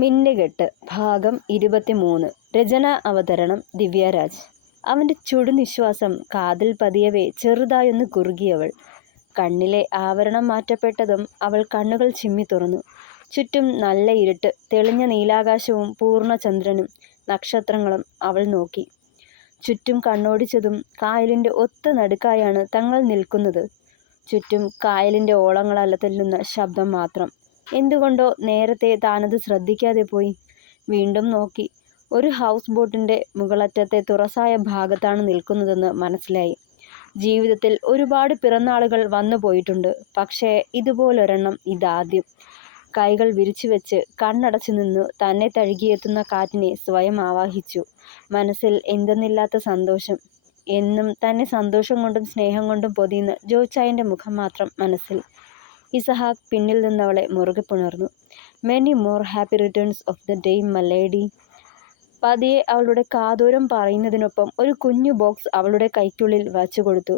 മിന്നുകെട്ട് ഭാഗം 23. രചന അവതരണം ദിവ്യരാജ്. അവൻ്റെ ചുടുനിശ്വാസം കാതിൽ പതിയവേ ചെറുതായൊന്ന് കുറുകിയവൾ. കണ്ണിലെ ആവരണം മാറ്റപ്പെട്ടതും അവൾ കണ്ണുകൾ ചിമ്മി തുറന്നു. ചുറ്റും നല്ല ഇരുട്ട്, തെളിഞ്ഞ നീലാകാശവും പൂർണ്ണചന്ദ്രനും നക്ഷത്രങ്ങളും അവൾ നോക്കി. ചുറ്റും കണ്ണോടിച്ചതും കായലിൻ്റെ ഒത്ത നടുക്കായാണ് തങ്ങൾ നിൽക്കുന്നത്. ചുറ്റും കായലിൻ്റെ ഓളങ്ങളല്ല തെല്ലുന്ന ശബ്ദം മാത്രം. എന്തുകൊണ്ടോ നേരത്തെ താനത് ശ്രദ്ധിക്കാതെ പോയി. വീണ്ടും നോക്കി. ഒരു ഹൗസ് ബോട്ടിൻ്റെ മുകളറ്റത്തെ തുറസായ ഭാഗത്താണ് നിൽക്കുന്നതെന്ന് മനസ്സിലായി. ജീവിതത്തിൽ ഒരുപാട് പിറന്നാളുകൾ വന്നു പോയിട്ടുണ്ട്. പക്ഷേ ഇതുപോലൊരെണ്ണം ഇതാദ്യം. കൈകൾ വിരിച്ചു വെച്ച് കണ്ണടച്ചു നിന്നു തന്നെ തഴുകിയെത്തുന്ന കാറ്റിനെ സ്വയം ആവാഹിച്ചു. മനസ്സിൽ എന്തെന്നില്ലാത്ത സന്തോഷം. എന്നും തന്നെ സന്തോഷം കൊണ്ടും സ്നേഹം കൊണ്ടും പൊതിയുന്ന ജോച്ചായൻ്റെ മുഖം മാത്രം മനസ്സിൽ. ഇസഹാക്ക് പിന്നിൽ നിന്നവളെ മുറുകെ പുണർന്നു. Many more happy returns of the day milady. പതിയെ അവളുടെ കാതോരം പറയുന്നതിനൊപ്പം ഒരു കുഞ്ഞു ബോക്സ് അവളുടെ കൈക്കുള്ളിൽ വച്ചു കൊടുത്തു.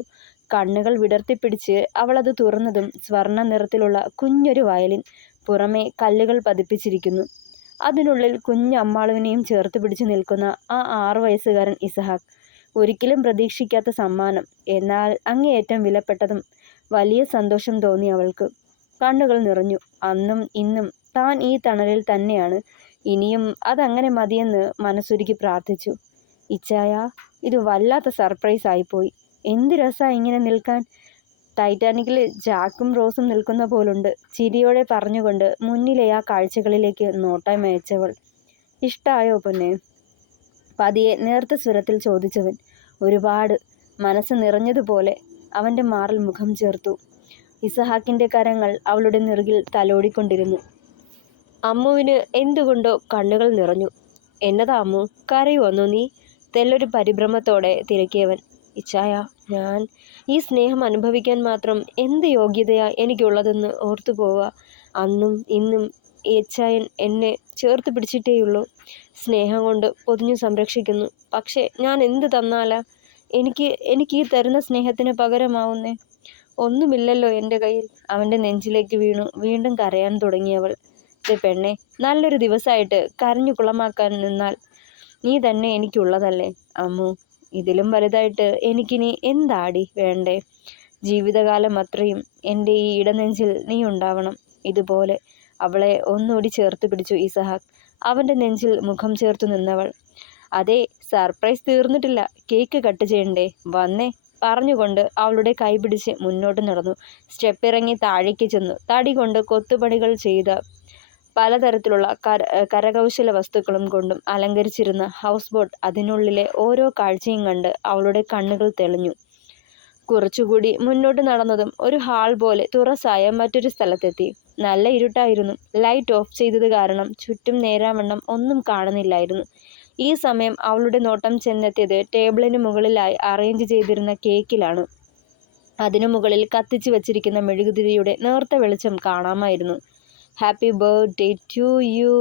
കണ്ണുകൾ വിടർത്തിപ്പിടിച്ച് അവളത് തുറന്നതും സ്വർണ്ണ നിറത്തിലുള്ള കുഞ്ഞൊരു വയലിൻ, പുറമെ കല്ലുകൾ പതിപ്പിച്ചിരിക്കുന്നു. അതിനുള്ളിൽ കുഞ്ഞമ്മാളുവിനെയും ചേർത്ത് പിടിച്ച് നിൽക്കുന്ന ആ 6 വയസ്സുകാരൻ ഇസഹാക്ക്. ഒരിക്കലും പ്രതീക്ഷിക്കാത്ത സമ്മാനം, എന്നാൽ അങ്ങേയറ്റം വിലപ്പെട്ടതും. വലിയ സന്തോഷം തോന്നി അവൾക്ക്. കണ്ണുകൾ നിറഞ്ഞു. അന്നും ഇന്നും താൻ ഈ തണലിൽ തന്നെയാണ്. ഇനിയും അതങ്ങനെ മതിയെന്ന് മനസ്സുരുക്കി പ്രാർത്ഥിച്ചു. ഇച്ചായ, ഇത് വല്ലാത്ത സർപ്രൈസ് ആയിപ്പോയി. എന്ത് രസാ ഇങ്ങനെ നിൽക്കാൻ. ടൈറ്റാനിക്കിൽ ജാക്കും റോസും നിൽക്കുന്ന പോലുണ്ട്. ചിരിയോടെ പറഞ്ഞുകൊണ്ട് മുന്നിലെ ആ കാഴ്ചകളിലേക്ക് നോട്ടമയച്ചവൾ. ഇഷ്ടായോ പൊന്നെ? പതിയെ നേർത്ത സ്വരത്തിൽ ചോദിച്ചവൻ. ഒരുപാട്. മനസ്സ് നിറഞ്ഞതുപോലെ അവൻ്റെ മാറിൽ മുഖം ചേർത്തു. ഇസഹാക്കിൻ്റെ കരങ്ങൾ അവളുടെ നെറുകിൽ തലോടിക്കൊണ്ടിരുന്നു. അമ്മുവിന് എന്തുകൊണ്ടോ കണ്ണുകൾ നിറഞ്ഞു. എന്നതാ അമ്മു, കരയുവന്നോ നീ? തെല്ലൊരു പരിഭ്രമത്തോടെ തിരക്കിയവൻ. ഇച്ചായ, ഞാൻ ഈ സ്നേഹം അനുഭവിക്കാൻ മാത്രം എന്ത് യോഗ്യതയാ എനിക്കുള്ളതെന്ന് ഓർത്തു പോവുക. അന്നും ഇന്നും ഇച്ചായൻ എന്നെ ചേർത്ത് പിടിച്ചിട്ടേയുള്ളൂ. സ്നേഹം കൊണ്ട് പൊതിഞ്ഞു സംരക്ഷിക്കുന്നു. പക്ഷേ ഞാൻ എന്ത് തന്നാലാ എനിക്ക് ഈ തരുന്ന സ്നേഹത്തിന് പകരമാവുന്നേ? ഒന്നുമില്ലല്ലോ എൻ്റെ കയ്യിൽ. അവൻ്റെ നെഞ്ചിലേക്ക് വീണു വീണ്ടും കരയാൻ തുടങ്ങിയവൾ. പെണ്ണെ, നല്ലൊരു ദിവസമായിട്ട് കരഞ്ഞു കുളമാക്കാൻ നിന്നാൽ നീ തന്നെ എനിക്കുള്ളതല്ലേ അമ്മു. ഇതിലും വലുതായിട്ട് എനിക്കിനി എന്താടി വേണ്ടേ? ജീവിതകാലം അത്രയും എൻ്റെ ഈ ഇടനെഞ്ചിൽ നീ ഉണ്ടാവണം. ഇതുപോലെ. അവളെ ഒന്നുകൂടി ചേർത്ത് പിടിച്ചു ഇസഹാക്ക്. അവൻ്റെ നെഞ്ചിൽ മുഖം ചേർത്തു നിന്നവൾ. അതെ, സർപ്രൈസ് തീർന്നിട്ടില്ല. കേക്ക് കട്ട് ചെയ്യണ്ടേ? വന്നേ പറഞ്ഞുകൊണ്ട് അവളുടെ കൈ പിടിച്ച് മുന്നോട്ട് നടന്നു. സ്റ്റെപ്പിറങ്ങി താഴേക്ക് ചെന്നു. തടി കൊണ്ട് കൊത്തുപണികൾ ചെയ്ത പലതരത്തിലുള്ള കരകൗശല വസ്തുക്കളും കൊണ്ടും അലങ്കരിച്ചിരുന്ന ഹൗസ് ബോട്ട്, അതിനുള്ളിലെ ഓരോ കാഴ്ചയും കണ്ട് അവളുടെ കണ്ണുകൾ തെളിഞ്ഞു. കുറച്ചുകൂടി മുന്നോട്ട് നടന്നതും ഒരു ഹാൾ പോലെ തുറസായ മറ്റൊരു സ്ഥലത്തെത്തി. നല്ല ഇരുട്ടായിരുന്നു. ലൈറ്റ് ഓഫ് ചെയ്തത് കാരണം ചുറ്റും നേരാവണ്ണം ഒന്നും കാണുന്നില്ലായിരുന്നു. ഈ സമയം അവളുടെ നോട്ടം ചെന്നെത്തിയത് ടേബിളിന് മുകളിലായി അറേഞ്ച് ചെയ്തിരുന്ന കേക്കിലാണ്. അതിനു മുകളിൽ കത്തിച്ചു വച്ചിരിക്കുന്ന മെഴുകുതിരിയുടെ നേർത്ത വെളിച്ചം കാണാമായിരുന്നു. ഹാപ്പി ബർത്ത്ഡേ ടു യു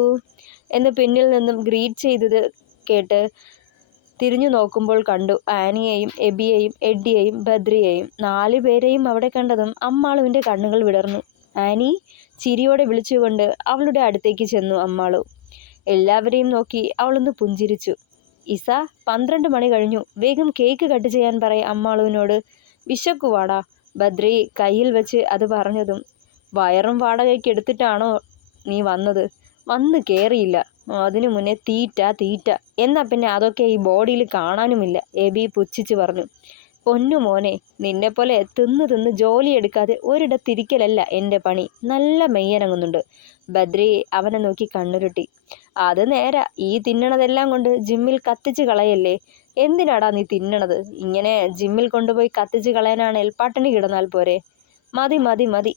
എന്ന് പിന്നിൽ നിന്നും ഗ്രീറ്റ് ചെയ്തത് കേട്ട് തിരിഞ്ഞു നോക്കുമ്പോൾ കണ്ടു ആനിയെയും എബിയെയും എഡ്ഡിയെയും ബദ്രിയെയും. 4 പേരെയും അവിടെ കണ്ടതും അമ്മാളുവിൻ്റെ കണ്ണുകൾ വിടർന്നു. ആനി ചിരിയോടെ വിളിച്ചുകൊണ്ട് അവളുടെ അടുത്തേക്ക് ചെന്നു അമ്മാളു. എല്ലാവരെയും നോക്കി അവളൊന്ന് പുഞ്ചിരിച്ചു. ഇസ, 12 മണി കഴിഞ്ഞു. വേഗം കേക്ക് കട്ട് ചെയ്യാൻ പറയ അമ്മാളുവിനോട്. വിശക്കുവാടാ. ബദ്രി കയ്യിൽ വെച്ച് അത് പറഞ്ഞതും, വയറും വാടകയ്ക്ക് എടുത്തിട്ടാണോ നീ വന്നത്? വന്ന് കയറിയില്ല. അതിനു മുന്നേ തീറ്റ. എന്നാൽ പിന്നെ അതൊക്കെ ഈ ബോഡിയിൽ കാണാനുമില്ല, എബി പുച്ഛിച്ച് പറഞ്ഞു. പൊന്നു മോനെ, നിന്നെപ്പോലെ തിന്ന് ജോലിയെടുക്കാതെ ഒരിടത്തിരിക്കലല്ല എൻ്റെ പണി. നല്ല മെയ്യനങ്ങുന്നുണ്ട്. ബദ്രി അവനെ നോക്കി കണ്ണുരുട്ടി. അത് നേരാ. ഈ തിന്നണതെല്ലാം കൊണ്ട് ജിമ്മിൽ കത്തിച്ച് കളയല്ലേ? എന്തിനാടാ നീ തിന്നണത്? ഇങ്ങനെ ജിമ്മിൽ കൊണ്ടുപോയി കത്തിച്ച് കളയാനാണേൽ പട്ടിണി കിടന്നാൽ പോരെ? മതി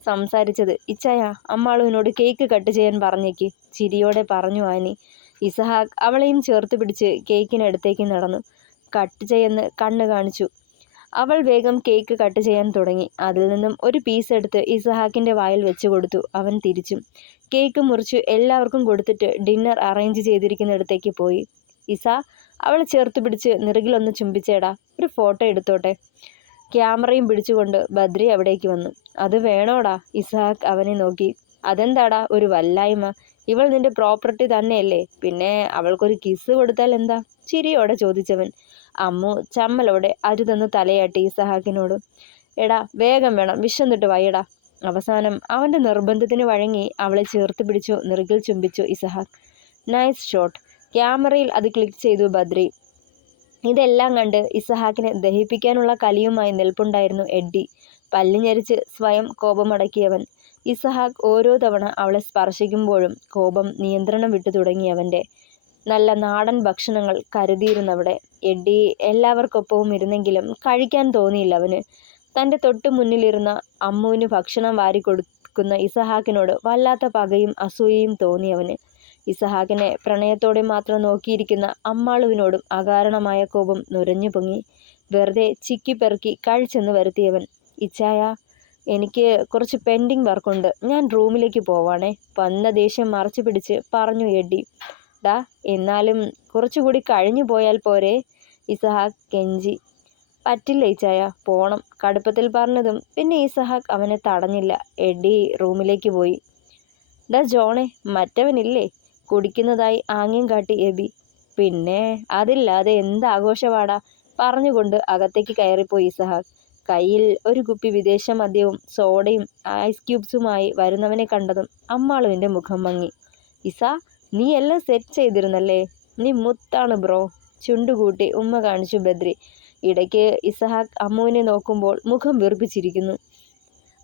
സംസാരിച്ചത്. ഇച്ചായ, അമ്മാളുവിനോട് കേക്ക് കട്ട് ചെയ്യാൻ പറഞ്ഞേക്ക്, ചിരിയോടെ പറഞ്ഞു ആനി. ഇസഹാക്ക് അവളെയും ചേർത്ത് പിടിച്ച് കേക്കിനടുത്തേക്ക് നടന്നു. കട്ട് ചെയ്യുന്ന കണ്ണ് കാണിച്ചു. അവൾ വേഗം കേക്ക് കട്ട് ചെയ്യാൻ തുടങ്ങി. അതിൽ നിന്നും ഒരു പീസ് എടുത്ത് ഇസഹാക്കിൻ്റെ വായിൽ വെച്ച് കൊടുത്തു. അവൻ തിരിച്ചും. കേക്ക് മുറിച്ച് എല്ലാവർക്കും കൊടുത്തിട്ട് ഡിന്നർ അറേഞ്ച് ചെയ്തിരിക്കുന്നിടത്തേക്ക് പോയി. ഇസ, അവളെ ചേർത്ത് പിടിച്ച് നെറുകിലൊന്ന് ചുംബിച്ചേടാ. ഒരു ഫോട്ടോ എടുത്തോട്ടെ. ക്യാമറയും പിടിച്ചുകൊണ്ട് ബദ്രി അവിടേക്ക് വന്നു. അത് വേണോടാ? ഇസഹാക്ക് അവനെ നോക്കി. അതെന്താടാ ഒരു വല്ലായ്മ? ഇവൾ നിന്റെ പ്രോപ്പർട്ടി തന്നെയല്ലേ, പിന്നെ അവൾക്കൊരു കിസ് കൊടുത്താൽ എന്താ? ചിരിയോടെ ചോദിച്ചവൻ. അമ്മു ചമ്മലോടെ അരുതെന്ന് തലയാട്ടി ഇസഹാക്കിനോട്. എടാ വേഗം വേണം, വിശന്നിട്ട് വയ്യടാ. അവസാനം അവന്റെ നിർബന്ധത്തിന് വഴങ്ങി അവളെ ചേർത്ത് പിടിച്ചു നെറുകിൽ ചുംബിച്ചു ഇസഹാക്ക്. Nice shot. ക്യാമറയിൽ അത് ക്ലിക്ക് ചെയ്തു ബദ്രി. ഇതെല്ലാം കണ്ട് ഇസഹാക്കിനെ ദഹിപ്പിക്കാനുള്ള കലിയുമായി നിൽപ്പുണ്ടായിരുന്നു എഡ്ഡി. പല്ല് ഞെരിച്ച് സ്വയം കോപമടക്കിയവൻ. ഇസഹാക്ക് ഓരോ തവണ അവളെ സ്പർശിക്കുമ്പോഴും കോപം നിയന്ത്രണം വിട്ടു തുടങ്ങിയവൻ്റെ. നല്ല നാടൻ ഭക്ഷണങ്ങൾ കരുതിയിരുന്നവിടെ. എഡ്ഡി എല്ലാവർക്കൊപ്പവും ഇരുന്നെങ്കിലും കഴിക്കാൻ തോന്നിയില്ല അവന്. തൻ്റെ തൊട്ടു മുന്നിലിരുന്ന അമ്മുവിന് ഭക്ഷണം വാരി കൊടുക്കുന്ന ഇസഹാക്കിനോട് വല്ലാത്ത പകയും അസൂയയും തോന്നിയവന്. ഇസഹാക്കിനെ പ്രണയത്തോടെ മാത്രം നോക്കിയിരിക്കുന്ന അമ്മാളുവിനോടും അകാരണമായ കോപം നുരഞ്ഞു പൊങ്ങി. വെറുതെ ചിക്കിപ്പെറുക്കി കഴിച്ചെന്ന് വരുത്തിയവൻ. ഇച്ചായ, എനിക്ക് കുറച്ച് പെൻഡിങ് വർക്കുണ്ട്, ഞാൻ റൂമിലേക്ക് പോവാണേ. വന്ന ദേഷ്യം മറച്ചു പിടിച്ച് പറഞ്ഞു എഡ്ഡി. ഡാ, എന്നാലും കുറച്ചുകൂടി കഴിഞ്ഞു പോയാൽ പോരെ? ഇസഹാക്ക് കെഞ്ചി. പറ്റില്ല ഇച്ചായ, പോണം. കടുപ്പത്തിൽ പറഞ്ഞതും പിന്നെ ഇസഹാക്ക് അവനെ തടഞ്ഞില്ല. എഡ്ഡി റൂമിലേക്ക് പോയി. ഡാ ജോണേ, മറ്റവനില്ലേ? കുടിക്കുന്നതായി ആംഗ്യം കാട്ടി എബി. പിന്നെ അതില്ലാതെ എന്താഘോഷവാടാ? പറഞ്ഞുകൊണ്ട് അകത്തേക്ക് കയറിപ്പോയി ഇസഹാക്ക്. കയ്യിൽ ഒരു കുപ്പി വിദേശ മദ്യവും സോഡയും ഐസ് ക്യൂബ്സുമായി വരുന്നവനെ കണ്ടതും അമ്മാളുവിൻ്റെ മുഖം മങ്ങി. ഇസ, നീ എല്ലാം സെറ്റ് ചെയ്തിരുന്നല്ലേ? നീ മുത്താണ് ബ്രോ. ചുണ്ടുകൂട്ടി ഉമ്മ കാണിച്ചു ബദ്രി. ഇടയ്ക്ക് ഇസഹാക്ക് അമ്മുവിനെ നോക്കുമ്പോൾ മുഖം വീർപ്പിച്ചിരിക്കുന്നു.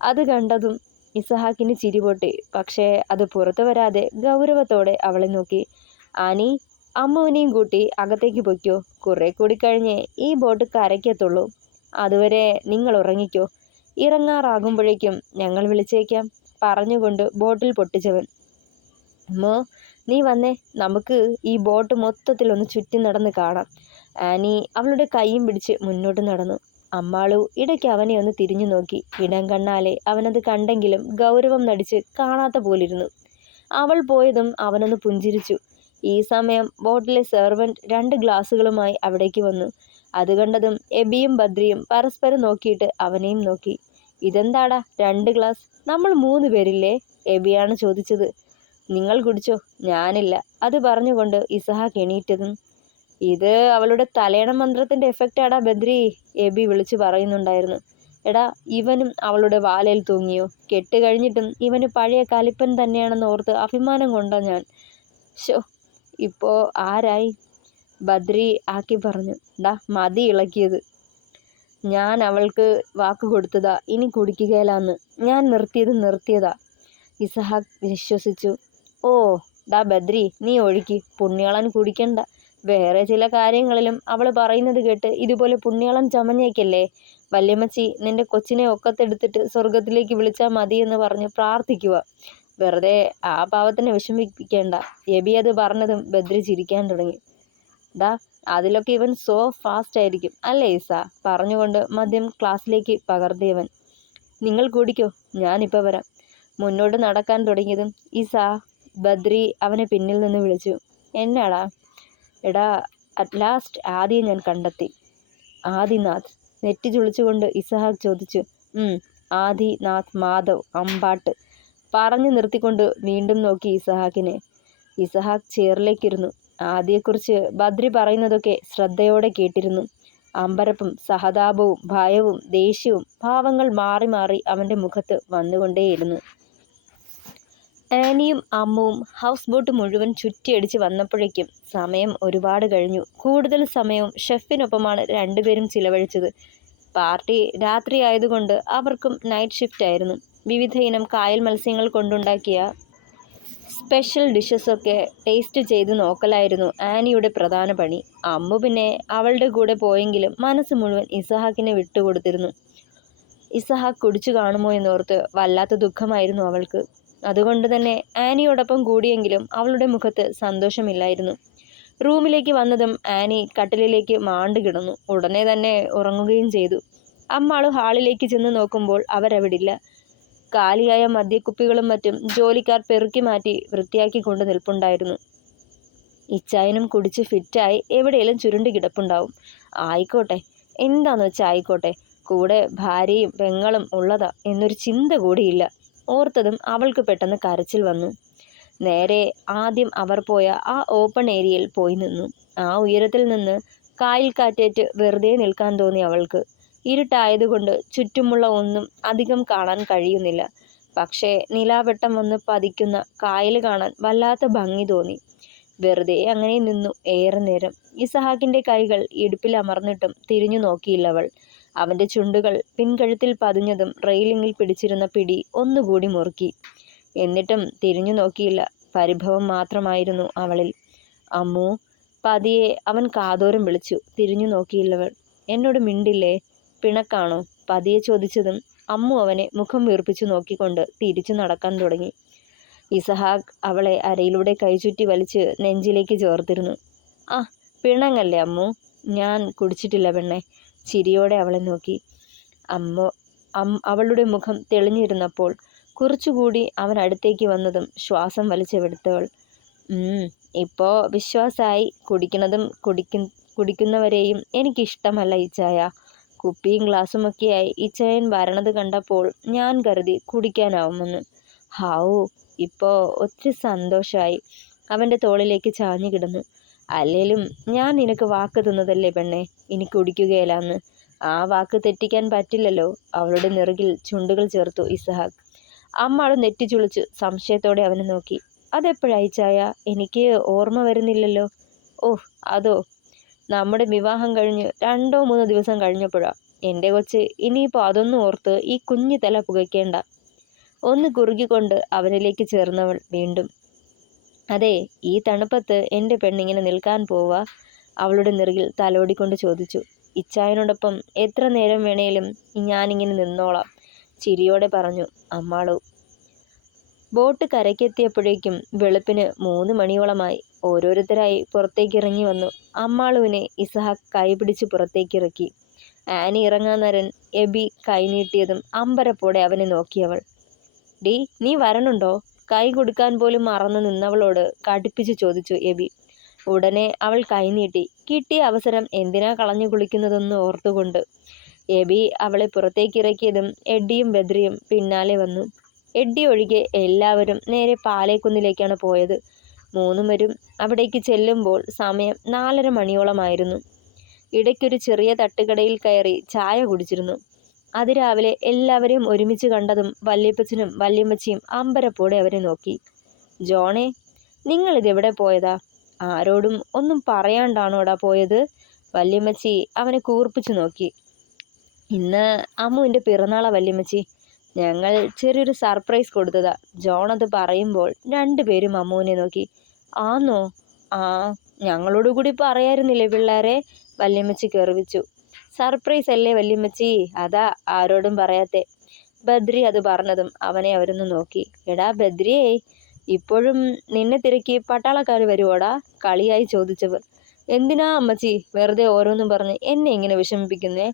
അത് കണ്ടതും ഇസഹാക്കിന് ചിരി പൊട്ടി. പക്ഷേ അത് പുറത്തു വരാതെ ഗൗരവത്തോടെ അവളെ നോക്കി. ആനി, അമ്മുവിനെയും കൂട്ടി അകത്തേക്ക് പൊയ്ക്കോ. കുറെ കൂടി കഴിഞ്ഞേ ഈ ബോട്ട് കരയ്ക്കെത്തുള്ളൂ. അതുവരെ നിങ്ങൾ ഉറങ്ങിക്കോ. ഇറങ്ങാറാകുമ്പോഴേക്കും ഞങ്ങൾ വിളിച്ചേക്കാം. പറഞ്ഞുകൊണ്ട് ബോട്ടിൽ പൊട്ടിച്ചവൻ. അമ്മോ, നീ വന്നേ, നമുക്ക് ഈ ബോട്ട് മൊത്തത്തിലൊന്ന് ചുറ്റി നടന്ന് കാണാം. ആനി അവളുടെ കൈയും പിടിച്ച് മുന്നോട്ട് നടന്നു. അമ്മാളു ഇടയ്ക്ക് അവനെ ഒന്ന് തിരിഞ്ഞു നോക്കി. ഇടം കണ്ണാലെ അവനത് കണ്ടെങ്കിലും ഗൗരവം നടിച്ച് കാണാത്ത പോലിരുന്നു. അവൾ പോയതും അവനൊന്ന് പുഞ്ചിരിച്ചു. ഈ സമയം ബോട്ടിലെ സെർവൻറ്റ് 2 ഗ്ലാസുകളുമായി അവിടേക്ക് വന്നു. അത് കണ്ടതും എബിയും ബദ്രിയും പരസ്പരം നോക്കിയിട്ട് അവനെയും നോക്കി. ഇതെന്താടാ 2 ഗ്ലാസ്? നമ്മൾ 3 പേരില്ലേ? എബിയാണ് ചോദിച്ചത്. നിങ്ങൾ കുടിച്ചോ, ഞാനില്ല. അത് പറഞ്ഞുകൊണ്ട് ഇസഹാക്ക് എണീറ്റതും. ഇത് അവളുടെ തലയണ മന്ത്രത്തിൻ്റെ എഫക്റ്റാടാ ബദ്രി, എബി വിളിച്ചു പറയുന്നുണ്ടായിരുന്നു. എടാ, ഇവനും അവളുടെ വാലയിൽ തൂങ്ങിയോ? കെട്ട് കഴിഞ്ഞിട്ടും ഇവന് പഴയ കലിപ്പൻ തന്നെയാണെന്ന് ഓർത്ത് അഭിമാനം കൊണ്ടാ ഞാൻ. ഷോ, ഇപ്പോ ആരായി? ബദ്രി ആക്കി പറഞ്ഞു. ഡാ, മതി ഇളക്കിയത്. ഞാൻ അവൾക്ക് വാക്ക് കൊടുത്തതാ ഇനി കുടിക്കുകയില്ലാന്ന്. ഞാൻ നിർത്തിയതാ. ഇസഹാക്ക് വിശ്വസിച്ചു. ഓ, ഡാ ബദ്രി, നീ ഒഴുക്കി. പുണ്യാളൻ കുടിക്കണ്ട. വേറെ ചില കാര്യങ്ങളിലും അവൾ പറയുന്നത് കേട്ട് ഇതുപോലെ പുണ്യാളൻ ചമഞ്ഞേക്കല്ലേ. വല്യമ്മച്ചി നിന്റെ കൊച്ചിനെ ഒക്കത്തെടുത്തിട്ട് സ്വർഗത്തിലേക്ക് വിളിച്ചാൽ മതിയെന്ന് പറഞ്ഞ് പ്രാർത്ഥിക്കുക. വെറുതെ ആ പാവത്തിനെ വിഷമിപ്പിക്കേണ്ട. എബി അത് പറഞ്ഞതും ബദ്രി ചിരിക്കാൻ തുടങ്ങി. ഡാ, അതിലൊക്കെ ഇവൻ സോ ഫാസ്റ്റ് ആയിരിക്കും അല്ലേ ഇസ? പറഞ്ഞുകൊണ്ട് മദ്യം ക്ലാസ്സിലേക്ക് പകർത്തിയവൻ. നിങ്ങൾ കുടിക്കോ, ഞാനിപ്പോൾ വരാം. മുന്നോട്ട് നടക്കാൻ തുടങ്ങിയതും ഇസ, ബദ്രി അവനെ പിന്നിൽ നിന്ന് വിളിച്ചു. എന്നാടാ? എടാ, അറ്റ് ലാസ്റ്റ് ആദിയെ ഞാൻ കണ്ടെത്തി. ആദിനാഥ്? നെറ്റി ചുളിച്ചുകൊണ്ട് ഇസഹാക്ക് ചോദിച്ചു. ആദിനാഥ് മാധവ് അമ്പാട്ട്. പറഞ്ഞു നിർത്തിക്കൊണ്ട് വീണ്ടും നോക്കി ഇസഹാക്കിനെ. ഇസഹാക്ക് ചെയറിലേക്കിരുന്നു. ആദിയെക്കുറിച്ച് ബദ്രി പറയുന്നതൊക്കെ ശ്രദ്ധയോടെ കേട്ടിരുന്നു. അമ്പരപ്പും സഹതാപവും ഭയവും ദേഷ്യവും ഭാവങ്ങൾ മാറി മാറി അവൻ്റെ മുഖത്ത് വന്നുകൊണ്ടേയിരുന്നു. ആനിയും അമ്മുവും ഹൗസ് ബോട്ട് മുഴുവൻ ചുറ്റിയടിച്ച് വന്നപ്പോഴേക്കും സമയം ഒരുപാട് കഴിഞ്ഞു. കൂടുതൽ സമയവും ഷെഫിനൊപ്പമാണ് 2 പേരും ചിലവഴിച്ചത്. പാർട്ടി രാത്രി ആയതുകൊണ്ട് അവർക്കും നൈറ്റ് ഷിഫ്റ്റ് ആയിരുന്നു. വിവിധ ഇനം കായൽ മത്സ്യങ്ങൾ കൊണ്ടുണ്ടാക്കിയ സ്പെഷ്യൽ ഡിഷസൊക്കെ ടേസ്റ്റ് ചെയ്ത് നോക്കലായിരുന്നു ആനിയുടെ പ്രധാന പണി. അമ്മു പിന്നെ അവളുടെ കൂടെ പോയെങ്കിലും മനസ്സ് മുഴുവൻ ഇസഹാക്കിനെ വിട്ടുകൊടുത്തിരുന്നു. ഇസഹാക്ക് കുടിച്ചു കാണുമോ എന്നോർത്ത് വല്ലാത്ത ദുഃഖമായിരുന്നു അവൾക്ക്. അതുകൊണ്ട് തന്നെ ആനിയോടൊപ്പം കൂടിയെങ്കിലും അവളുടെ മുഖത്ത് സന്തോഷമില്ലായിരുന്നു. റൂമിലേക്ക് വന്നതും ആനി കട്ടിലിലേക്ക് മാണ്ടു കിടന്നു. ഉടനെ തന്നെ ഉറങ്ങുകയും ചെയ്തു. അമ്മാള് ഹാളിലേക്ക് ചെന്ന് നോക്കുമ്പോൾ അവരവിടില്ല. കാലിയായ മദ്യക്കുപ്പികളും മറ്റും ജോലിക്കാർ പെറുക്കി മാറ്റി വൃത്തിയാക്കി കൊണ്ട് നിൽപ്പുണ്ടായിരുന്നു. ഇച്ചായനും കുടിച്ച് ഫിറ്റായി എവിടെയെങ്കിലും ചുരുണ്ടി കിടപ്പുണ്ടാവും. ആയിക്കോട്ടെ, എന്താന്ന് വെച്ചാൽ ആയിക്കോട്ടെ. കൂടെ ഭാര്യയും പെങ്ങളും ഉള്ളതാ എന്നൊരു ചിന്ത കൂടിയില്ല. ഓർത്തതും അവൾക്ക് പെട്ടെന്ന് കരച്ചിൽ വന്നു. നേരെ ആദ്യം അവർ പോയ ആ ഓപ്പൺ ഏരിയയിൽ പോയി നിന്നു. ആ ഉയരത്തിൽ നിന്ന് കായൽ കാറ്റേറ്റ് വെറുതെ നിൽക്കാൻ തോന്നി അവൾക്ക്. ഇരുട്ടായതുകൊണ്ട് ചുറ്റുമുള്ള ഒന്നും അധികം കാണാൻ കഴിയുന്നില്ല. പക്ഷേ നിലാവെട്ടം വന്ന് പതിക്കുന്ന കായൽ കാണാൻ വല്ലാത്ത ഭംഗി തോന്നി. വെറുതെ അങ്ങനെ നിന്നു ഏറെ നേരം. ഇസഹാക്കിന്റെ കൈകൾ ഇടുപ്പിൽ അമർന്നിട്ടും തിരിഞ്ഞു നോക്കിയില്ലവൾ. അവന്റെ ചുണ്ടുകൾ പിൻകഴുത്തിൽ പതിഞ്ഞതും റെയിലിങ്ങിൽ പിടിച്ചിരുന്ന പിടി ഒന്നുകൂടി മുറുക്കി. എന്നിട്ടും തിരിഞ്ഞു നോക്കിയില്ല. പരിഭവം മാത്രമായിരുന്നു അവളിൽ. അമ്മു, പതിയെ അവൻ കാതോരം വിളിച്ചു. തിരിഞ്ഞു നോക്കിയില്ലവൾ. എന്നോട് മിണ്ടില്ലേ? പിണക്കാണോ? പതിയെ ചോദിച്ചതും അമ്മു അവനെ മുഖം വീർപ്പിച്ചു നോക്കിക്കൊണ്ട് തിരിച്ചു നടക്കാൻ തുടങ്ങി. ഇസഹാക്ക് അവളെ അരയിലൂടെ കൈചുറ്റി വലിച്ച് നെഞ്ചിലേക്ക് ചേർത്തിരുന്നു. ആ, പിണങ്ങല്ലേ അമ്മു? ഞാൻ കുടിച്ചിട്ടില്ല പെണ്ണെ. ചിരിയോടെ അവളെ നോക്കി. അവളുടെ മുഖം തെളിഞ്ഞിരുന്നപ്പോൾ കുറച്ചുകൂടി അവൻ അടുത്തേക്ക് വന്നതും ശ്വാസം വലിച്ചെടുത്തവൾ. ഇപ്പോ വിശ്വാസായി. കുടിക്കുന്നതും കുടിക്കുന്നവരെയും എനിക്കിഷ്ടമല്ല ഇച്ചായ. കുപ്പിയും ഗ്ലാസുമൊക്കെയായി ഇച്ചായൻ വരണത് കണ്ടപ്പോൾ ഞാൻ കരുതി കുടിക്കാനാവുമെന്ന്. ഹാവൂ, ഇപ്പോ ഒത്തിരി സന്തോഷമായി. അവൻ്റെ തോളിലേക്ക് ചാഞ്ഞു കിടന്നു. അല്ലേലും ഞാൻ നിനക്ക് വാക്ക് തന്നതല്ലേ പെണ്ണെ, ഇനി കുടിക്കുകയില്ലാന്ന്. ആ വാക്ക് തെറ്റിക്കാൻ പറ്റില്ലല്ലോ. അവളുടെ നെറുകിൽ ചുണ്ടുകൾ ചേർത്തു ഇസഹാക്ക്. അമ്മാൾ നെറ്റിച്ചുളിച്ചു സംശയത്തോടെ അവനെ നോക്കി. അതെപ്പോഴായി ചായ? എനിക്ക് ഓർമ്മ വരുന്നില്ലല്ലോ. ഓഹ്, അതോ, നമ്മുടെ വിവാഹം കഴിഞ്ഞ് 2-3 ദിവസം കഴിഞ്ഞപ്പോഴാ. എൻ്റെ കൊച്ച്, ഇനിയിപ്പോൾ അതൊന്നും ഓർത്ത് ഈ കുഞ്ഞു തല പുകയ്ക്കേണ്ട. ഒന്ന് കുറുകിക്കൊണ്ട് അവനിലേക്ക് ചേർന്നവൾ വീണ്ടും. അതെ, ഈ തണുപ്പത്ത് എൻ്റെ പെണ്ണിങ്ങനെ നിൽക്കാൻ പോവാ? അവളുടെ നെറുകിൽ തലോടിക്കൊണ്ട് ചോദിച്ചു. ഇച്ചായനോടൊപ്പം എത്ര നേരം വേണേലും ഞാനിങ്ങനെ നിന്നോളാം, ചിരിയോടെ പറഞ്ഞു അമ്മാളു. ബോട്ട് കരയ്ക്കെത്തിയപ്പോഴേക്കും വെളുപ്പിന് 3 മണിയോളമായി. ഓരോരുത്തരായി പുറത്തേക്കിറങ്ങി വന്നു. അമ്മാളുവിനെ ഇസഹാക്ക് കൈപിടിച്ച് പുറത്തേക്കിറക്കി. ആനി ഇറങ്ങാൻ നേരം എബി കൈനീട്ടിയതും അമ്പരപ്പോടെ അവനെ നോക്കിയവൾ. ഡീ, നീ വരണുണ്ടോ? കൈ കൊടുക്കാൻ പോലും മറന്നു നിന്നവളോട് കടുപ്പിച്ച് ചോദിച്ചു എബി. ഉടനെ അവൾ കൈനീട്ടി. കിട്ടിയ അവസരം എന്തിനാ കളഞ്ഞു കുളിക്കുന്നതെന്ന് ഓർത്തുകൊണ്ട്. എബി അവളെ പുറത്തേക്കിറക്കിയതും എഡ്ഡിയും ബദ്രിയും പിന്നാലെ വന്നു. എഡ്ഡി ഒഴികെ എല്ലാവരും നേരെ പാലേക്കുന്നിലേക്കാണ് പോയത്. 3 പേരും അവിടേക്ക് ചെല്ലുമ്പോൾ സമയം 4:30 മണിയോളമായിരുന്നു. ഇടയ്ക്കൊരു ചെറിയ തട്ടുകടയിൽ കയറി ചായ കുടിച്ചിരുന്നു. അതിരാവിലെ എല്ലാവരെയും ഒരുമിച്ച് കണ്ടതും വല്യപ്പച്ചനും വല്യമ്മച്ചിയും അമ്പരപ്പോടെ അവരെ നോക്കി. ജോണേ, നിങ്ങളിതെവിടെ പോയതാ? ആരോടും ഒന്നും പറയാണ്ടാണോടാ പോയത്? വല്യമ്മച്ചി അവനെ കൂർപ്പിച്ചു നോക്കി. ഇന്ന് അമ്മുവിൻ്റെ പിറന്നാളാ വല്യമ്മച്ചി. ഞങ്ങൾ ചെറിയൊരു സർപ്രൈസ് കൊടുത്തതാ. ജോൺ അത് പറയുമ്പോൾ 2 പേരും അമ്മുവിനെ നോക്കി. ആന്നോ? ആ, ഞങ്ങളോട് കൂടി പറയായിരുന്നില്ലേ പിള്ളേരെ? വല്യമ്മച്ചി കെറിവിച്ചു. സർപ്രൈസ് അല്ലേ വല്യമ്മച്ചി, അതാ ആരോടും പറയാത്തെ. ബദ്രി അത് പറഞ്ഞതും അവനെ അവരൊന്ന് നോക്കി. എടാ ബദ്രിയേ, ഇപ്പോഴും നിന്നെ തിരക്കി പട്ടാളക്കാർ വരുവോടാ? കളിയായി ചോദിച്ചവർ. എന്തിനാ അമ്മച്ചി വെറുതെ ഓരോന്നും പറഞ്ഞ് എന്നെ ഇങ്ങനെ വിഷമിപ്പിക്കുന്നേ?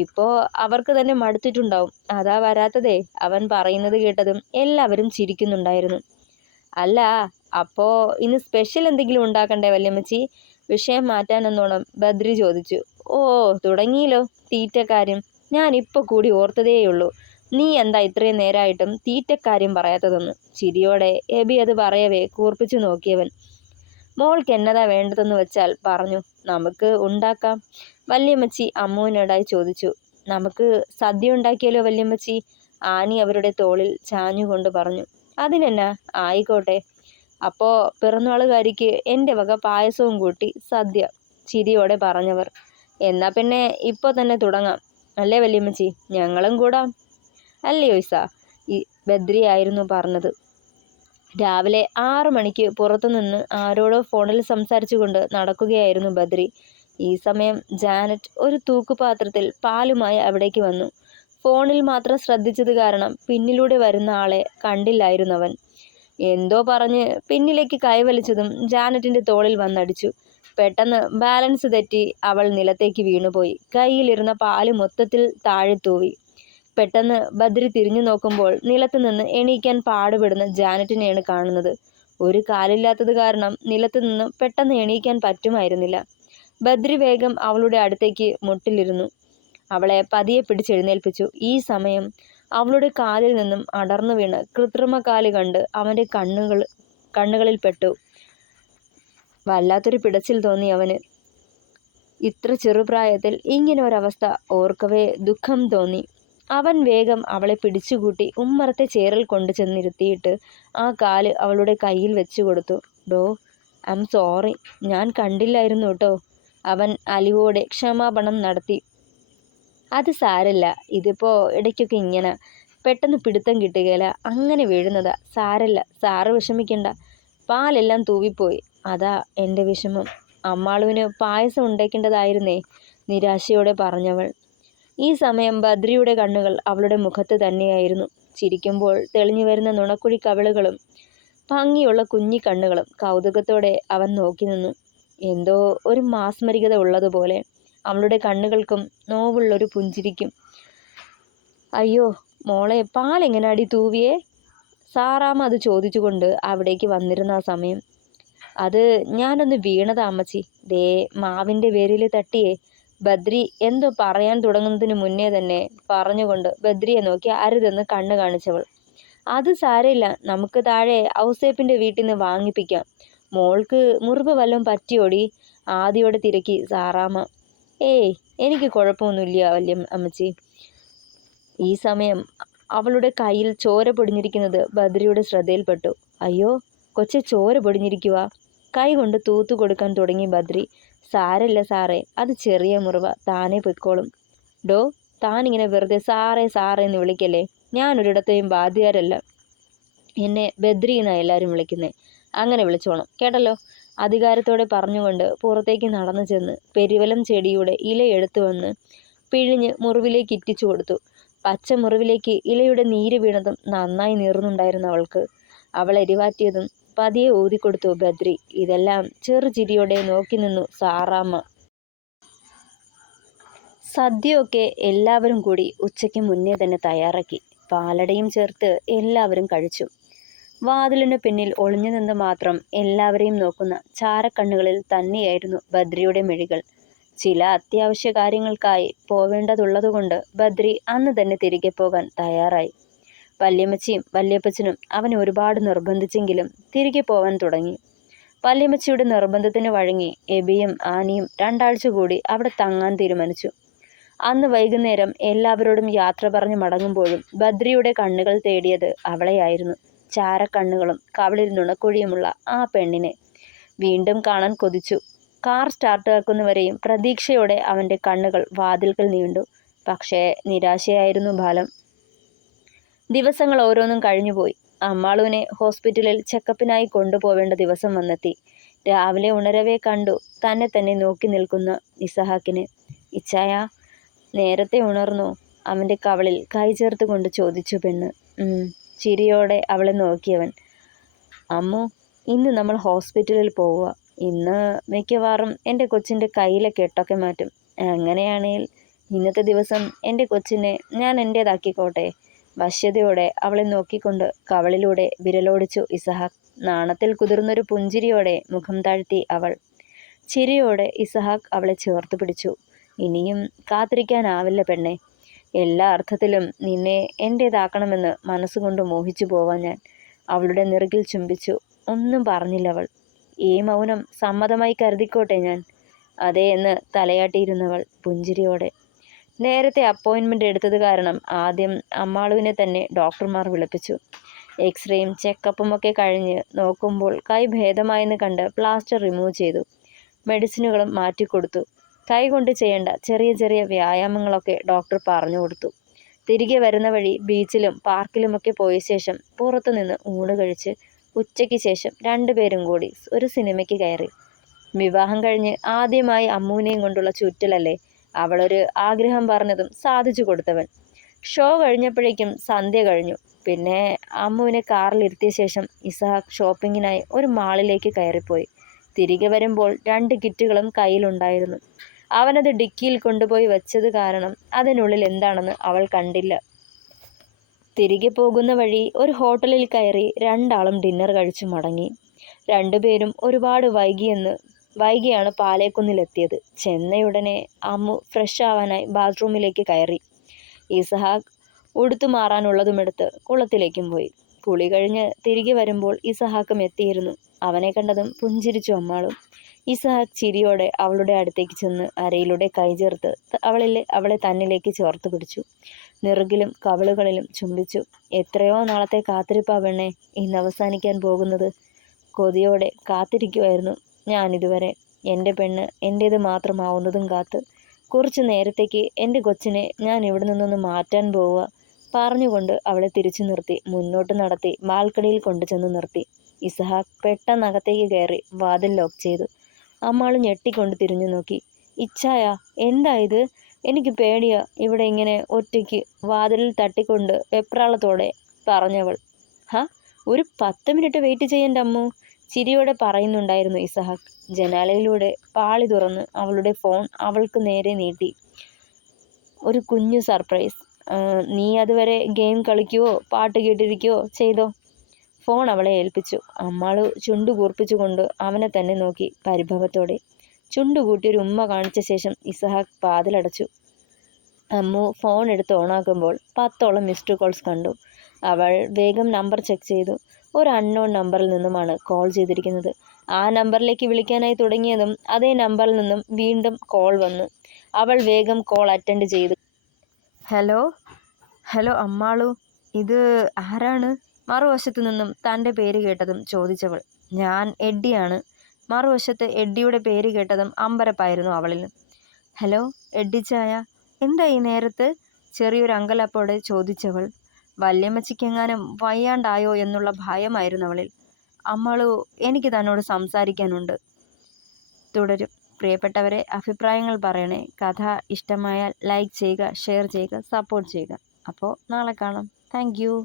ഇപ്പോ അവർക്ക് തന്നെ മടുത്തിട്ടുണ്ടാവും, അതാ വരാത്തതേ. അവൻ പറയുന്നത് കേട്ടതും എല്ലാവരും ചിരിക്കുന്നുണ്ടായിരുന്നു. അല്ല, അപ്പോ ഇന്ന് സ്പെഷ്യൽ എന്തെങ്കിലും ഉണ്ടാക്കണ്ടേ വല്യമ്മച്ചി? വിഷയം മാറ്റാനെന്നോണം ബദ്രി ചോദിച്ചു. ഓ, തുടങ്ങിയല്ലോ തീറ്റക്കാര്യം. ഞാൻ ഇപ്പോൾ കൂടി ഓർത്തതേയുള്ളൂ. നീ എന്താ ഇത്രയും നേരമായിട്ടും തീറ്റക്കാര്യം പറയാത്തതെന്ന്. ചിരിയോടെ എബി അത് പറയവേ കൂർപ്പിച്ചു നോക്കിയവൻ. മോൾക്ക് എന്നതാ വേണ്ടതെന്ന് വെച്ചാൽ പറഞ്ഞു, നമുക്ക് ഉണ്ടാക്കാം. വല്യമ്മച്ചി അമ്മുവിനോടായി ചോദിച്ചു. നമുക്ക് സദ്യ ഉണ്ടാക്കിയാലോ വല്യമ്മച്ചി? ആനി അവരുടെ തോളിൽ ചാഞ്ഞുകൊണ്ട് പറഞ്ഞു. അതിനെന്നാ, ആയിക്കോട്ടെ. അപ്പോൾ പിറന്നാളുകാരിക്ക് എൻ്റെ വക പായസവും കൂട്ടി സദ്യ, ചിരിയോടെ പറഞ്ഞവർ. എന്നാ പിന്നെ ഇപ്പോൾ തന്നെ തുടങ്ങാം അല്ലേ വല്യമ്മച്ചി? ഞങ്ങളും കൂടാം അല്ലയോ ഇസ? ഈ ബദ്രിയായിരുന്നു പറഞ്ഞത്. രാവിലെ 6 മണിക്ക് പുറത്തുനിന്ന് ആരോടോ ഫോണിൽ സംസാരിച്ചുകൊണ്ട് നടക്കുകയായിരുന്നു ബദ്രി. ഈ സമയം ജാനറ്റ് ഒരു തൂക്കുപാത്രത്തിൽ പാലുമായി അവിടേക്ക് വന്നു. ഫോണിൽ മാത്രം ശ്രദ്ധിച്ചത് കാരണം പിന്നിലൂടെ വരുന്ന ആളെ കണ്ടില്ലായിരുന്നവൻ. എന്തോ പറഞ്ഞ് പിന്നിലേക്ക് കൈവലിച്ചതും ജാനറ്റിന്റെ തോളിൽ വന്നടിച്ചു. പെട്ടെന്ന് ബാലൻസ് തെറ്റി അവൾ നിലത്തേക്ക് വീണുപോയി. കയ്യിലിരുന്ന പാല് മൊത്തത്തിൽ താഴെ തൂവി. പെട്ടെന്ന് ബദ്രി തിരിഞ്ഞു നോക്കുമ്പോൾ നിലത്ത് നിന്ന് എണീക്കാൻ പാടുപെടുന്ന ജാനറ്റിനെയാണ് കാണുന്നത്. ഒരു കാലില്ലാത്തത് കാരണം നിലത്ത് നിന്ന് പെട്ടെന്ന് എണീക്കാൻ പറ്റുമായിരുന്നില്ല. ബദ്രി വേഗം അവളുടെ അടുത്തേക്ക് മുട്ടിലിരുന്നു. അവളെ പതിയെ പിടിച്ചെഴുന്നേൽപ്പിച്ചു. ഈ സമയം അവളുടെ കാലിൽ നിന്നും അടർന്നു വീണ് കൃത്രിമ കാല് കണ്ട് അവൻ്റെ കണ്ണുകളിൽ പെട്ടു. വല്ലാത്തൊരു പിടച്ചിൽ തോന്നി അവന്. ഇത്ര ചെറുപ്രായത്തിൽ ഇങ്ങനെ ഒരവസ്ഥ ഓർക്കവേ ദുഃഖം തോന്നി. അവൻ വേഗം അവളെ പിടിച്ചുകൂട്ടി ഉമ്മറത്തെ ചേറിൽ കൊണ്ടു ചെന്നിരുത്തിയിട്ട് ആ കാല് അവളുടെ കയ്യിൽ വെച്ചു കൊടുത്തു. ഡോ, ഐ എം സോറി, ഞാൻ കണ്ടില്ലായിരുന്നു കേട്ടോ. അവൻ അലിവോടെ ക്ഷമാപണം നടത്തി. അത് സാരല്ല, ഇതിപ്പോ ഇടയ്ക്കൊക്കെ ഇങ്ങനെ പെട്ടെന്ന് പിടുത്തം കിട്ടുകയില്ല, അങ്ങനെ വീഴുന്നതാ. സാരല്ല, സാറ് വിഷമിക്കണ്ട. പാലെല്ലാം തൂവിപ്പോയി, അതാ എൻ്റെ വിഷമം. അമ്മാളുവിന് പായസം ഉണ്ടാക്കേണ്ടതായിരുന്നേ, നിരാശയോടെ പറഞ്ഞവൾ. ഈ സമയം ബദ്രിയുടെ കണ്ണുകൾ അവളുടെ മുഖത്ത് തന്നെയായിരുന്നു. ചിരിക്കുമ്പോൾ തെളിഞ്ഞു വരുന്ന നുണക്കുഴി കവിളുകളും ഭംഗിയുള്ള കുഞ്ഞി കണ്ണുകളും കൗതുകത്തോടെ അവൻ നോക്കി നിന്നു. എന്തോ ഒരു മാസ്മരികത ഉള്ളതുപോലെ അവളുടെ കണ്ണുകൾക്കും നോവുള്ളൊരു പുഞ്ചിരിക്കും. അയ്യോ മോളെ, പാലെങ്ങനാടി തൂവിയേ? സാറാമ്മ അത് ചോദിച്ചുകൊണ്ട് അവിടേക്ക് വന്നിരുന്ന ആ സമയം. അത് ഞാനൊന്ന് വീണതാ അമ്മച്ചി, ദേ മാവിൻ്റെ വേരിൽ തട്ടിയേ. ബദ്രി എന്തോ പറയാൻ തുടങ്ങുന്നതിന് മുന്നേ തന്നെ പറഞ്ഞുകൊണ്ട് ബദ്രിയെ നോക്കി അരുതെന്ന് കണ്ണ് കാണിച്ചവൾ. അത് സാരമില്ല, നമുക്ക് താഴെ ഔസേപ്പിൻ്റെ വീട്ടിൽ നിന്ന് വാങ്ങിപ്പിക്കാം. മോൾക്ക് മുറിവ് വല്ലതും പറ്റിയോടി? ആദിയോടെ തിരക്കി സാറാമ്മ. ഏയ്, എനിക്ക് കുഴപ്പമൊന്നുമില്ല അമ്മച്ചി. ഈ സമയം അവളുടെ കയ്യിൽ ചോര പൊടിഞ്ഞിരിക്കുന്നത് ബദ്രിയുടെ ശ്രദ്ധയിൽപ്പെട്ടു. അയ്യോ കൊച്ചെ, ചോര പൊടിഞ്ഞിരിക്കുക. കൈ കൊണ്ട് തൂത്തു കൊടുക്കാൻ തുടങ്ങി ബദ്രി. സാരല്ല സാറേ, അത് ചെറിയ മുറിവ, താനേ പൊയ്ക്കോളും. ഡോ, താനിങ്ങനെ വെറുതെ സാറേ സാറേ എന്ന് വിളിക്കല്ലേ. ഞാനൊരിടത്തെയും ബാധ്യരല്ല, എന്നെ ബദ്രി എന്നാണ് എല്ലാവരും വിളിക്കുന്നത്. അങ്ങനെ വിളിച്ചോണം കേട്ടല്ലോ. അധികാരത്തോടെ പറഞ്ഞുകൊണ്ട് പുറത്തേക്ക് നടന്നു ചെന്ന് പെരുവലം ചെടിയുടെ ഇല എടുത്തു വന്ന് പിഴിഞ്ഞ് മുറിവിലേക്ക് ഇറ്റിച്ചു കൊടുത്തു. പച്ച മുറിവിലേക്ക് ഇലയുടെ നീര് വീണതും നന്നായി നീർന്നുണ്ടായിരുന്നു അവൾക്ക്. അവൾ എരിവാറ്റിയതും പതിയെ ഊതിക്കൊടുത്തു ബദ്രി. ഇതെല്ലാം ചെറുചിരിയോടെ നോക്കി നിന്നു സാറാമ്മ. സദ്യയൊക്കെ എല്ലാവരും കൂടി ഉച്ചയ്ക്ക് മുന്നേ തന്നെ തയ്യാറാക്കി. പാലടയും ചേർത്ത് എല്ലാവരും കഴിച്ചു. വാതിലിന് പിന്നിൽ ഒളിഞ്ഞു നിന്ന് മാത്രം എല്ലാവരെയും നോക്കുന്ന ചാരക്കണ്ണുകളിൽ തന്നെയായിരുന്നു ബദ്രിയുടെ മിഴികൾ. ചില അത്യാവശ്യ കാര്യങ്ങൾക്കായി പോവേണ്ടതുള്ളതുകൊണ്ട് ബദ്രി അന്ന് തന്നെ തിരികെ പോകാൻ തയ്യാറായി. വല്യമ്മച്ചിയും വല്യപ്പച്ചനും അവനെ ഒരുപാട് നിർബന്ധിച്ചെങ്കിലും തിരികെ പോവാൻ തുടങ്ങി. വല്യമ്മച്ചിയുടെ നിർബന്ധത്തിന് വഴങ്ങി എബിയും ആനിയും 2 ആഴ്ച കൂടി അവിടെ തങ്ങാൻ തീരുമാനിച്ചു. അന്ന് വൈകുന്നേരം എല്ലാവരോടും യാത്ര പറഞ്ഞ് മടങ്ങുമ്പോഴും ബദ്രിയുടെ കണ്ണുകൾ തേടിയത് അവളെയായിരുന്നു. ചാരക്കണ്ണുകളും കവിളിൽ നുണക്കുഴിയുമുള്ള ആ പെണ്ണിനെ വീണ്ടും കാണാൻ കൊതിച്ചു. കാർ സ്റ്റാർട്ടാക്കുന്നവരെയും പ്രതീക്ഷയോടെ അവൻ്റെ കണ്ണുകൾ വാതിൽക്കൽ നീണ്ടു. പക്ഷേ നിരാശയായിരുന്നു ഫലം. ദിവസങ്ങൾ ഓരോന്നും കഴിഞ്ഞുപോയി. അമ്മാളുവിനെ ഹോസ്പിറ്റലിൽ ചെക്കപ്പിനായി കൊണ്ടുപോവേണ്ട ദിവസം വന്നെത്തി. രാവിലെ ഉണരവേ കണ്ടു തന്നെ തന്നെ നോക്കി നിൽക്കുന്ന ഇസഹാക്കിനെ. ഇച്ചായ, നേരത്തെ ഉണർന്നോ? അവൻ്റെ കവളിൽ കൈ ചേർത്ത് കൊണ്ട് ചോദിച്ചു പെണ്ണ്. ചിരിയോടെ അവളെ നോക്കിയവൻ. അമ്മു, ഇന്ന് നമ്മൾ ഹോസ്പിറ്റലിൽ പോവുക. ഇന്ന് മിക്കവാറും എൻ്റെ കൊച്ചിൻ്റെ കയ്യിലെ കെട്ടൊക്കെ മാറ്റും. അങ്ങനെയാണെങ്കിൽ ഇന്നത്തെ ദിവസം എൻ്റെ കൊച്ചിനെ ഞാൻ എൻ്റേതാക്കിക്കോട്ടെ. വശ്യതയോടെ അവളെ നോക്കിക്കൊണ്ട് കവളിലൂടെ വിരലോടിച്ചു ഇസഹാക്ക്. നാണത്തിൽ കുതിർന്നൊരു പുഞ്ചിരിയോടെ മുഖം താഴ്ത്തി അവൾ. ചിരിയോടെ ഇസഹാക്ക് അവളെ ചേർത്ത് പിടിച്ചു. ഇനിയും കാത്തിരിക്കാനാവില്ല പെണ്ണെ. എല്ലാ അർത്ഥത്തിലും നിന്നെ എൻ്റേതാക്കണമെന്ന് മനസ്സുകൊണ്ട് മോഹിച്ചു പോവാൻ ഞാൻ. അവളുടെ നെറുകിൽ ചുംബിച്ചു. ഒന്നും പറഞ്ഞില്ലവൾ. ഈ മൗനം സമ്മതമായി കരുതിക്കോട്ടെ ഞാൻ. അതേ എന്ന് തലയാട്ടിയിരുന്നവൾ പുഞ്ചിരിയോടെ. നേരത്തെ അപ്പോയിൻമെൻ്റ് എടുത്തത് കാരണം ആദ്യം അമ്മാളുവിനെ തന്നെ ഡോക്ടർമാർ വിളിപ്പിച്ചു. എക്സ്റേയും ചെക്കപ്പും ഒക്കെ കഴിഞ്ഞ് നോക്കുമ്പോൾ കൈ ഭേദമായെന്ന് കണ്ട് പ്ലാസ്റ്റർ റിമൂവ് ചെയ്തു. മെഡിസിനുകളും മാറ്റിക്കൊടുത്തു. കൈകൊണ്ട് ചെയ്യേണ്ട ചെറിയ ചെറിയ വ്യായാമങ്ങളൊക്കെ ഡോക്ടർ പറഞ്ഞു കൊടുത്തു. തിരികെ വരുന്ന വഴി ബീച്ചിലും പാർക്കിലുമൊക്കെ പോയ ശേഷം പുറത്തുനിന്ന് ഊണ് കഴിച്ച് ഉച്ചയ്ക്ക് ശേഷം 2 പേരും കൂടി ഒരു സിനിമയ്ക്ക് കയറി. വിവാഹം കഴിഞ്ഞ് ആദ്യമായി അമ്മുവിനെയും കൊണ്ടുള്ള ചുറ്റലല്ലേ. അവളൊരു ആഗ്രഹം പറഞ്ഞതും സാധിച്ചു കൊടുത്തവൻ. ഷോ കഴിഞ്ഞപ്പോഴേക്കും സന്ധ്യ കഴിഞ്ഞു. പിന്നെ അമ്മുവിനെ കാറിലിരുത്തിയ ശേഷം ഇസഹാക്ക് ഷോപ്പിങ്ങിനായി ഒരു മാളിലേക്ക് കയറിപ്പോയി. തിരികെ വരുമ്പോൾ 2 കിറ്റുകളും കയ്യിലുണ്ടായിരുന്നു. അവനത് ഡിക്കിയിൽ കൊണ്ടുപോയി വെച്ചത് കാരണം അതിനുള്ളിൽ എന്താണെന്ന് അവൾ കണ്ടില്ല. തിരികെ പോകുന്ന വഴി ഒരു ഹോട്ടലിൽ കയറി 2 ആളും ഡിന്നർ കഴിച്ചു മടങ്ങി. 2 പേരും ഒരുപാട് വൈകിയാണ് പാലേക്കുന്നിലെത്തിയത്. ചെന്നയുടനെ അമ്മു ഫ്രഷ് ആവാനായി ബാത്റൂമിലേക്ക് കയറി. ഇസഹാക്ക് ഉടുത്തു മാറാനുള്ളതുമെടുത്ത് കുളത്തിലേക്കും പോയി. കുളി കഴിഞ്ഞ് തിരികെ വരുമ്പോൾ ഇസഹാക്കും എത്തിയിരുന്നു. അവനെ കണ്ടതും പുഞ്ചിരിച്ചു അമ്മാളും. ഇസഹാക്ക് ചിരിയോടെ അവളുടെ അടുത്തേക്ക് ചെന്ന് അരയിലൂടെ കൈ ചേർത്ത് അവളെ തന്നിലേക്ക് ചേർത്ത് പിടിച്ചു. നെറുകിലും കവിളുകളിലും ചുംബിച്ചു. എത്രയോ നാളത്തെ കാത്തിരിപ്പാ പെണ്ണെ ഇന്ന് അവസാനിക്കാൻ പോകുന്നത്. കൊതിയോടെ കാത്തിരിക്കുമായിരുന്നു ഞാനിതുവരെ. എൻ്റെ പെണ്ണ് എൻ്റേത് മാത്രമാവുന്നതും കാത്ത്. കുറച്ചു നേരത്തേക്ക് എൻ്റെ കൊച്ചിനെ ഞാൻ ഇവിടെ നിന്നൊന്ന് മാറ്റാൻ പോവുക. പറഞ്ഞുകൊണ്ട് അവളെ തിരിച്ചു നിർത്തി മുന്നോട്ട് നടത്തി ബാൽക്കണിയിൽ കൊണ്ടുചെന്ന് നിർത്തി. ഇസഹാക്ക് പെട്ടെന്നകത്തേക്ക് കയറി വാതിൽ ലോക്ക് ചെയ്തു. അമ്മാള് ഞെട്ടിക്കൊണ്ട് തിരിഞ്ഞു നോക്കി. ഇച്ഛായ, എന്താ ഇത്? എനിക്ക് പേടിയാ ഇവിടെ ഇങ്ങനെ ഒറ്റയ്ക്ക്, വാതിലിൽ തട്ടിക്കൊണ്ട് വെപ്രാളത്തോടെ പറഞ്ഞവൾ. ഒരു 10 മിനിറ്റ് വെയിറ്റ് ചെയ്യണ്ട അമ്മു, ചിരിയോടെ പറയുന്നുണ്ടായിരുന്നു ഇസഹാക്ക്. ജനാലയിലൂടെ പാളി തുറന്ന് അവളുടെ ഫോൺ അവൾക്ക് നേരെ നീട്ടി. ഒരു കുഞ്ഞു സർപ്രൈസ്. നീ അതുവരെ ഗെയിം കളിക്കുകയോ പാട്ട് കേട്ടിരിക്കുകയോ ചെയ്തോ? ഫോൺ അവളെ ഏൽപ്പിച്ചു. അമ്മാളു ചുണ്ടു കൂർപ്പിച്ചുകൊണ്ട് അവനെ തന്നെ നോക്കി പരിഭവത്തോടെ. ചുണ്ടുകൂട്ടി ഒരു ഉമ്മ കാണിച്ച ശേഷം ഇസഹാക്ക് വാതിലടച്ചു. അമ്മു ഫോൺ എടുത്ത് ഓണാക്കുമ്പോൾ 10ഓളം മിസ്ഡ് കോൾസ് കണ്ടു. അവൾ വേഗം നമ്പർ ചെക്ക് ചെയ്തു. ഒരു അൺനോൺ നമ്പറിൽ നിന്നുമാണ് കോൾ ചെയ്തിരിക്കുന്നത്. ആ നമ്പറിലേക്ക് വിളിക്കാനായി തുടങ്ങിയതും അതേ നമ്പറിൽ നിന്നും വീണ്ടും കോൾ വന്നു. അവൾ വേഗം കോൾ അറ്റൻഡ് ചെയ്തു. ഹലോ ഹലോ അമ്മാളു, ഇത് ആരാണ്? മറുവശത്തു നിന്നും തൻ്റെ പേര് കേട്ടതും ചോദിച്ചവൾ. ഞാൻ എഡ്ഡിയാണ്. മറുവശത്ത് എഡ്ഡിയുടെ പേര് കേട്ടതും അമ്പരപ്പായിരുന്നു അവളിലും. ഹലോ എഡ്ഡിച്ചായ, എന്താ ഈ നേരത്ത്? ചെറിയൊരു അങ്കലാപ്പോടെ ചോദിച്ചവൾ. വല്യമ്മച്ചിക്കെങ്ങാനും വയ്യാണ്ടായോ എന്നുള്ള ഭയമായിരുന്നു അവളിൽ. അമ്മാളു, എനിക്ക് തന്നോട് സംസാരിക്കാനുണ്ട്. തുടരും. പ്രിയപ്പെട്ടവരെ, അഭിപ്രായങ്ങൾ പറയണേ. കഥ ഇഷ്ടമായാൽ ലൈക്ക് ചെയ്യുക, ഷെയർ ചെയ്യുക, സപ്പോർട്ട് ചെയ്യുക. അപ്പോൾ നാളെ കാണാം. Thank you.